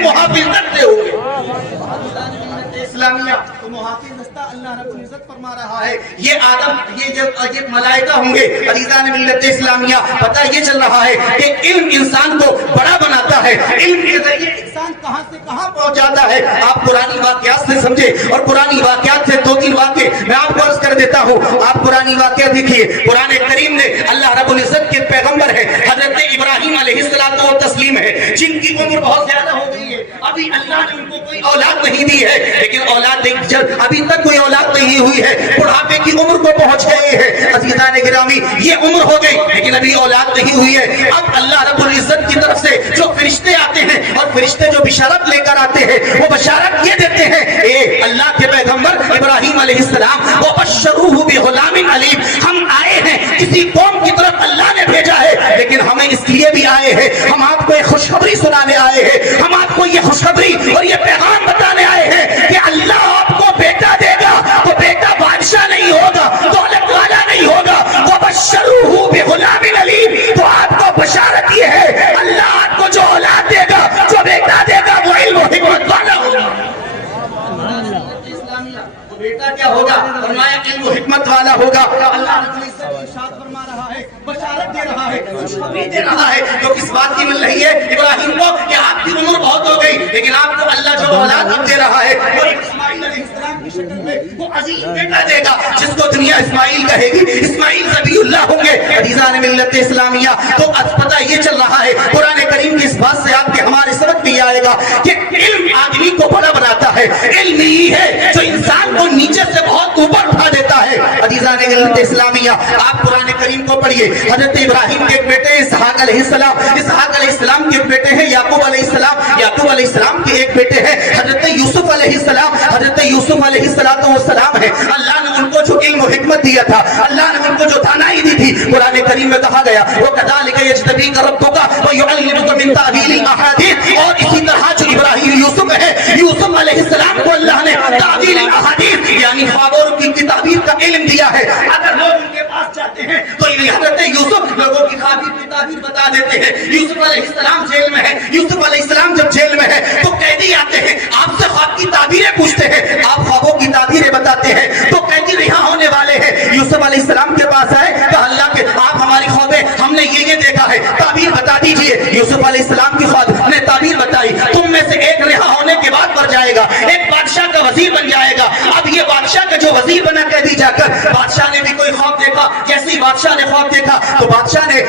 محافظ رکھتے ہوئے اسلامیہ تو محافظ دستہ اللہ رب العزت فرما رہا ہے یہ آدم یہ ملائکہ ہوں گے عزیزان ملت اسلامیہ پتہ یہ چل رہا ہے کہ علم انسان کو بڑا بناتا ہے علم کے ذریعے انسان کہاں سے کہاں پہنچ جاتا ہے آپ قرآنی واقعات سے سمجھے اور قرآنی واقعات سے 2-3 واقعے میں آپ کو عرض کر دیتا ہوں آپ قرآنی واقعہ دیکھیے قرآن کریم نے اللہ رب العزت کے پیغمبر ہے حضرت ابراہیم علیہ الصلوۃ والتسلیم ہے جن کی عمر بہت زیادہ ہو گئی ہے ابھی اللہ نے ان کو کوئی اولاد نہیں دی ہے لیکن اولاد ابھی تک کوئی اولاد نہیں ہوئی ہے بڑھاپے کی عمر کو پہنچ گئے ہیں عزیزان گرامی یہ عمر ہو گئی لیکن ابھی اولاد نہیں ہوئی ہے اب اللہ رب العزت کی طرف سے جو فرشتے آتے ہیں اور فرشتے جو بشارت لے کر آتے ہیں وہ بشارت یہ دیتے ہیں اے اللہ کے پیغمبر ابراہیم علیہ السلام وبشروہ بغلام علیم ہم آئے ہیں کسی قوم کی طرف اللہ نے بھیجا ہے لیکن ہمیں اس لیے بھی آئے ہیں ہم آپ کو ایک خوشخبری سنانے آئے ہیں ہم آپ کو یہ خوشخبری اور یہ پیغام بتانے آئے ہیں کہ اللہ آپ کو بیٹا دے گا تو بیٹا بادشاہ نہیں ہوگا دولت والا نہیں ہوگا وبشروہ بغلام علیم تو آپ کو بشارت یہ ہے اللہ آپ کو جو اولاد دے گا جو بیٹا دے گا وہ علم و حکمت والا ہوگا بیٹا کیا ہوگا فرمایا علم و حکمت والا ہوگا اللہ رب العزت ارشاد فرما رہا ہے بشارت دے رہا ہے خوشخبری دے رہا ہے جو کس بات کی مل رہی ہے ابراہیم کو کہ آپ کی عمر بہت ہو گئی لیکن آپ کو اللہ جو اولاد اب دے رہا ہے وہ اسماعیل علیہ السلام کی شکل میں وہ عظیم بیٹا دے گا جس کو دنیا اسماعیل کہے گی اسماعیل ذبیح اللہ ہوں گے عزیزان ملت اسلامیہ تو پتہ یہ چل رہا ہے قرآن کریم کی اس بات سے آپ کے ہمارے سبق بھی آئے گا کہ علم آدمی کو بڑا بناتا ہے علم ہی ہے جو انسان کو نیچے سے بہت اوپر اٹھا دیتا ہے عزیزان ملت اسلامیہ آپ قرآن کریم کو پڑھیے حضرت ابراہیم کے بیٹے اسحاق علیہ السلام کے بیٹے ہیں یعقوب علیہ السلام کے ایک بیٹے ہیں حضرت یوسف علیہ السلام ہے اللہ نے ان کو جو علم و حکمت دیا تھا اللہ نے ان کو جو دانائی دی تھی قرآن کریم میں کہا گیا وَكَذَلِكَ يَجْتَبِيكَ رَبُّكَ وَيُعَلِّمُكَ مِن تَأْوِيلِ الْأَحَادِيثِ اور اسی طرح جو ابراہیم یوسف ہے یوسف علیہ السلام کو اللہ نے تعبیر الاحادیث یعنی خوابوں کی تعبیر کا علم دیا ہے اگر لوگ ان کے پاس جاتے ہیں تو حضرت یوسف لوگوں کی خوابوں کی تعبیر بتا دیتے ہیں یوسف علیہ السلام جیل میں ہے یوسف علیہ السلام جب جیل میں ہے تو قیدی آتے ہیں آپ سے خواب کی تعبیریں پوچھتے ہیں آپ خوابوں کی تعبیریں بتاتے ہیں تو قیدی رہا ہونے والے ہیں یوسف علیہ السلام کے پاس آئے کہ اللہ کے آپ ہماری خوابیں ہم نے یہ دیکھا ہے تعبیر بتا دیجئے یوسف علیہ السلام کی خواب نے تعبیر بتائی تم میں سے ایک رہا ہونے کے بعد مر جائے گا ایک بادشاہ کا وزیر بن جائے گا اب یہ بادشاہ کا جو وزیر بنا قیدی جا کر بادشاہ نے بھی کوئی خواب دیکھا جیسے ہی بادشاہ نے خواب دیکھا تو بادشاہ نے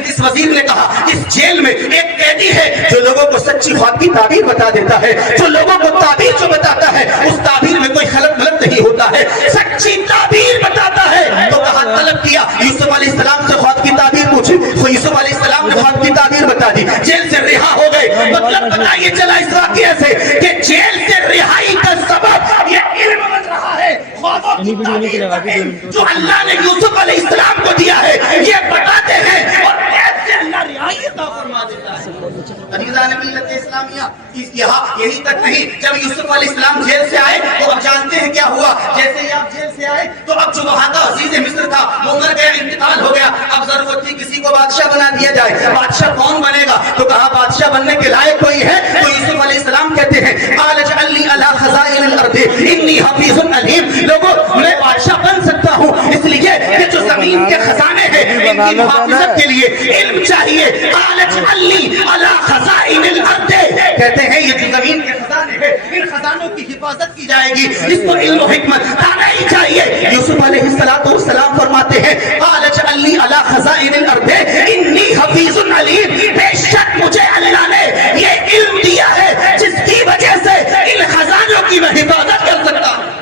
اس وزیر نے کہا اس جیل میں ایک قیدی ہے جو لوگوں کو سچی خواب کی تعبیر بتا دیتا ہے جو لوگوں کو تعبیر جو بتاتا ہے اس تعبیر میں کوئی غلط نہیں ہوتا ہے سچی تعبیر بتاتا ہے تو کہا طلب کیا یوسف علیہ السلام سے خواب کی تعبیر پوچھی تو یوسف علیہ السلام نے خواب کی تعبیر بتا دی جیل سے رہا ہو گئے مطلب پتہ یہ چلا اس واقعے سے کہ جیل سے رہائی کا سبب یہ علم بن رہا ہے خوابوں کی تعبیر جو اللہ نے یوسف علیہ السلام کو دیا ہے یہ بتاتے ہیں اور ایسے اللہ رہائی عطا فرما دیتا ہے عزیزان ملت اسلامیہ یہی تک نہیں جب یوسف علیہ السلام جیل سے آئے تو اب جانتے ہیں کیا ہوا جیسے ہی آپ جیل سے آئے تو اب جو وہاں کا عزیز مصر تھا وہ مر گیا انتقال ہو گیا اب ضرورت تھی کسی کو بادشاہ بنا دیا جائے بادشاہ کون بنے گا تو کہا بادشاہ بننے کے لائق کوئی ہے تو یوسف علیہ السلام کہتے ہیں قال اجعلنی علی خزائن الارض انی حفیظ علیم لوگوں میں بادشاہ بن سکتا ہوں اس لیے کہ جو زمین کے خزانے ہیں ان کی محافظت کے لیے علم چاہیے قال اجعلنی علی خزائن الارض کہتے ہیں یہ جو زمین کے خزانے ہیں ان خزانوں کی حفاظت کی جائے گی اس کو علم و حکمت دانائی چاہیے یوسف علیہ السلام فرماتے ہیں قال اجعلنی علی خزائن الارض انی حفیظ علیم بے شک مجھے اللہ نے یہ علم دیا ہے جس کی وجہ سے ان خزانوں کی میں حفاظت کر سکتا ہوں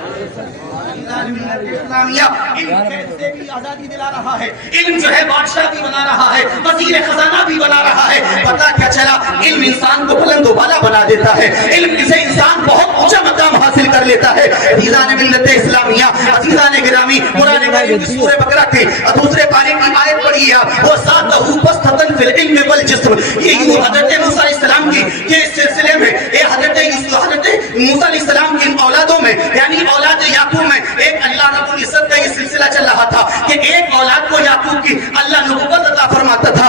علم سے بھی آزادی دلا رہا ہے علم جو ہے بادشاہ بھی بنا رہا ہے وزیر خزانہ بھی بنا رہا ہے پتہ کیا چلا علم انسان کو بلند و بالا بنا دیتا ہے علم سے انسان بہت اونچا مقام حاصل کر لیتا ہے عزیزان ملت اسلامیہ عزیزان گرامی قرآن کریم کی سورہ بقرہ کی دوسرے پارے کی آیت پڑھی ہے وہ ذاتہ بسطۃ فی العلم والجسم یہ حضرت موسیٰ علیہ السلام کی کے سلسلے میں حضرت موسیٰ علیہ السلام کی اولادوں میں یعنی اولاد یعقوب میں ایک اللہ رب العزت کا یہ سلسلہ چل رہا تھا کہ ایک اولاد کو یعقوب کی اللہ نبوت عطا فرماتا تھا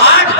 8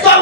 100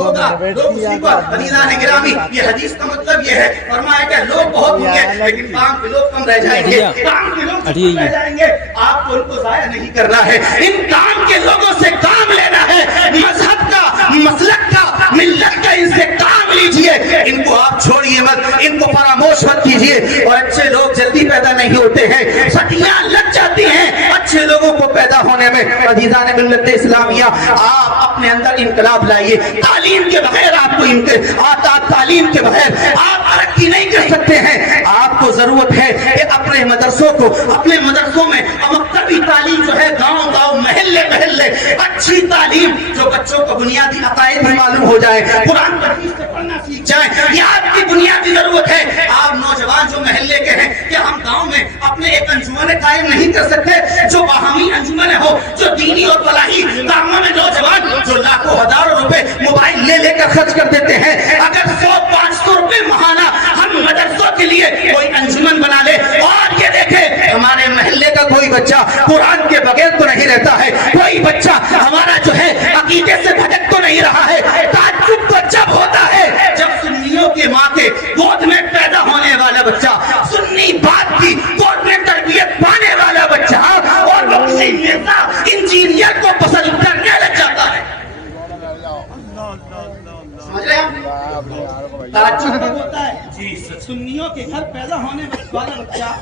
ہوگا لوگ اسی پر عزیزان گرامی یہ حدیث کا مطلب یہ ہے فرمایا کہ لوگ بہت ہوں گے لیکن کام کے لوگ کم رہ جائیں گے کام کے لوگ کم رہ جائیں گے آپ کو ان کو ضائع نہیں کرنا ہے ان کام کے لوگوں سے کام لینا ہے مذہب کا مسلک کا ملت کا ان سے کام لیجئے ان کو آپ چھوڑیے مت ان کو فراموش مت کیجئے اور اچھے لوگ جلدی پیدا نہیں ہوتے ہیں صدیاں لگ جاتی ہیں اچھے لوگوں کو پیدا ہونے میں عزیزان ملت اسلامیہ آپ اپنے اندر انقلاب لائیے تعلیم کے بغیر آپ کو تعلیم کے بغیر آپ ترقی نہیں کر سکتے ہیں آپ کو ضرورت ہے کہ اپنے مدرسوں کو اپنے مدرسوں میں مکتبی تعلیم جو ہے گاؤں گاؤں محلے محلے اچھی تعلیم جو بچوں کو بنیادی عقائد بھی معلوم ہو جائے قرآن حدیث سے پڑھنا سیکھ جائیں یہ آپ کی بنیادی ضرورت ہے آپ نوجوان جو محلے کے ہیں کہ ہم گاؤں میں اپنے ایک انجمن قائم نہیں کر سکتے جو باہمی انجمن ہو جو دینی اور فلاحی کاموں میں نوجوان جو لاکھوں ہزاروں روپے موبائل لے لے کر خرچ کر دیتے ہیں اگر 100-500 روپے ماہانہ ہم مدرسوں کے لیے کوئی انجمن بنا لے اور یہ دیکھیں ہمارے محلے کا کوئی بچہ قرآن کے بغیر تو نہیں رہتا ہے کوئی بچہ ہمارا جو ہے عقیدے سے بھٹک تو نہیں رہا ہے تعجب تو جب ہوتا ہے جب سنیوں کی ماں کے گود میں پیدا ہونے والا بچہ سنی باپ کی گود میں تربیت پانے والا بچہ اور وہ کسی مرزا انجینئر کو پسند کرنے لگ جاتا ہے سمجھ رہے ہیں تعجب ہوتا ہے جی سنیوں کے گھر پیدا ہونے والا بچہ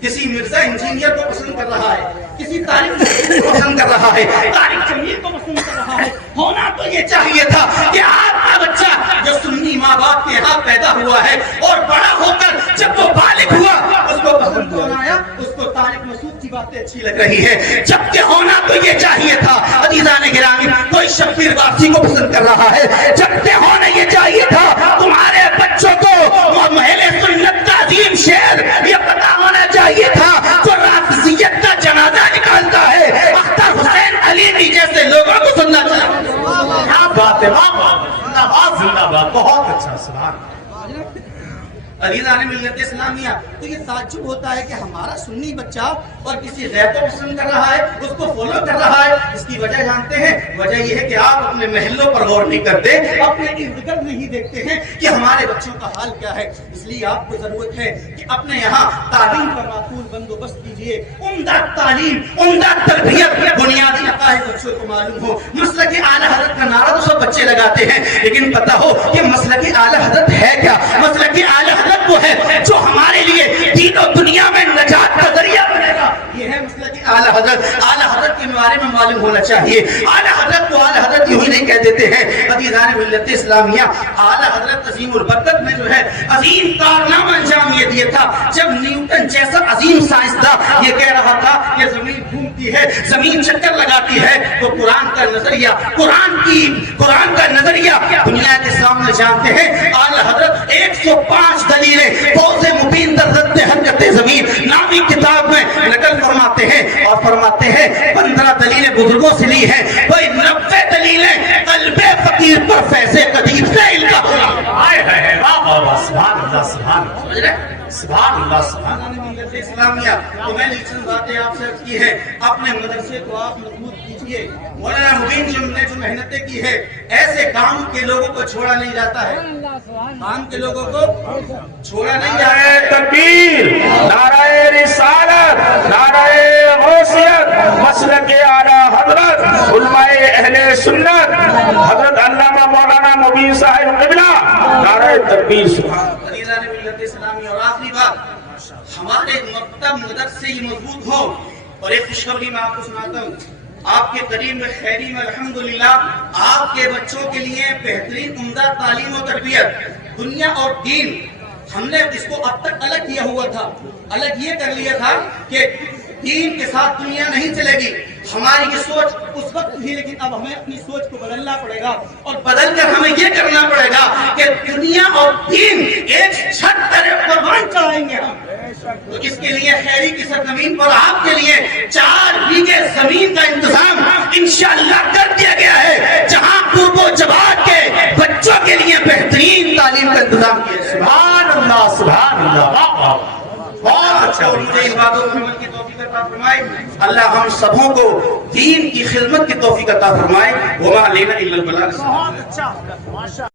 کسی مرزا انجینئر کو پسند کر رہا ہے کسی طارق کو پسند کر رہا ہے طارق جمیل کو پسند کر رہا ہے ہونا تو یہ چاہیے تھا کہ آپ کا بچہ جو سنی ماں باپ کے ہاں پیدا ہوا ہے اور بڑا ہو کر جب وہ بالغ ہوا اس کو پسند کون آیا اس کو طارق مسعود کی باتیں اچھی لگ رہی ہے جبکہ ہونا تو یہ چاہیے تھا عزیزان گرامی کوئی شبیر واپسی کو پسند کر رہا ہے جبکہ ہونا یہ چاہیے تھا تمہارے بچوں کو محل سنت کا عظیم شعر یہ پتا ہونا چاہیے تھا جو رافضیت کا جنازہ نکالتا ہے اختر حسین علی جیسے لوگوں کو سننا چاہیے کیا بات ہے زندہ باد بہت اچھا سبحان عزیزان ملت اسلامیہ تو یہ تعجب ہوتا ہے کہ ہمارا سنی بچہ اور کسی غیر کو پسند کر رہا ہے اس کو فالو کر رہا ہے اس کی وجہ جانتے ہیں وجہ یہ ہے کہ آپ اپنے محلوں پر غور نہیں کرتے اپنے ارد گرد نہیں دیکھتے ہیں کہ ہمارے بچوں کا حال کیا ہے اس لیے آپ کو ضرورت ہے کہ اپنے یہاں تعلیم کا معقول بندوبست کیجیے عمدہ تعلیم عمدہ تربیت بنیادی عقائد بچوں کو معلوم ہو مسلک اعلیٰ حضرت کا نعرہ تو سب بچے لگاتے ہیں لیکن پتہ ہو کہ مسلک اعلیٰ حضرت ہے کیا مسلک اعلیٰ حضرت وہ ہے جو ہمارے لیے دین و دنیا میں نجات کا ذریعہ بنے گا یہ ہے مسلک اعلیٰ حضرت کے بارے میں معلوم ہونا چاہیے اعلیٰ حضرت کو اعلیٰ حضرت یوں ہی نہیں کہہ دیتے ہیں عزیزان ملت اسلامیہ اعلیٰ حضرت عظیم البرکت میں جو ہے عظیم کارنامہ انجام یہ دیا تھا جب نیوٹن جیسا عظیم سائنسداں یہ کہہ رہا تھا کہ زمین گھومتی ہے زمین چکر لگاتی ہے تو قرآن کا نظریہ قرآن کا نظریہ دنیا کے سامنے جانتے ہیں اعلیٰ حضرت 105 دلیلیں فوز مبین در ضد حرکت زمین نامی کتاب میں نقل فرماتے ہیں اور فرماتے ہیں 15 دلیلیں بزرگوں سے لی ہیں کوئی 90 دلیلیں قلب فقیر پر فیض قدیر سے القا ہونا آئے ہے سبحان اللہ سبحان اللہ سبحان اللہ اسلامیہ تو میں نے چند باتیں آپ سے کی ہے اپنے مدرسے کو آپ مضبوط کیجئے مولانا مبین جو نے جو محنتیں کی ہے ایسے کام کے لوگوں کو چھوڑا نہیں جاتا ہے کام کے لوگوں کو چھوڑا نہیں جاتا ہے تکبیر نعرہ رسالت نعرہ غوثیت مسلک اعلیٰ حضرت علماء اہل سنت حضرت علامہ مولانا مبین صاحب قبلہ نعرہ تکبیر سبحان عزیزان ملت اسلامی اور آخری بات ہمارے مکتب مدرسے ہی مضبوط ہو اور ایک خوشخبری میں آپ کو سناتا ہوں آپ کے قریب میں خیری میں الحمدللہ آپ کے بچوں کے لیے بہترین عمدہ تعلیم و تربیت دنیا اور دین ہم نے اس کو اب تک الگ کیا ہوا تھا الگ یہ کر لیا تھا کہ دین کے ساتھ دنیا نہیں چلے گی ہماری یہ سوچ اس وقت تھی لیکن اب ہمیں اپنی سوچ کو بدلنا پڑے گا اور بدل کر ہمیں یہ کرنا پڑے گا کہ دنیا اور دین ایک چھت پر قربان چڑھائیں گے ہم تو اس کے لیے خیری کی سرزمین پر آپ کے لیے 4 بیگھے زمین کا انتظام انشاءاللہ کر دیا گیا ہے جہاں پورب و جواد کے بچوں کے لیے بہترین تعلیم کا انتظام کیا ہے سبحان اللہ اور مجھے ان باتوں کو عمل کی توفیق عطا فرمائے. اللہ ہم سبوں کو دین کی خدمت کی توفیق عطا فرمائے. وما علینا الا البلاغ. بہت اچھا ماشاء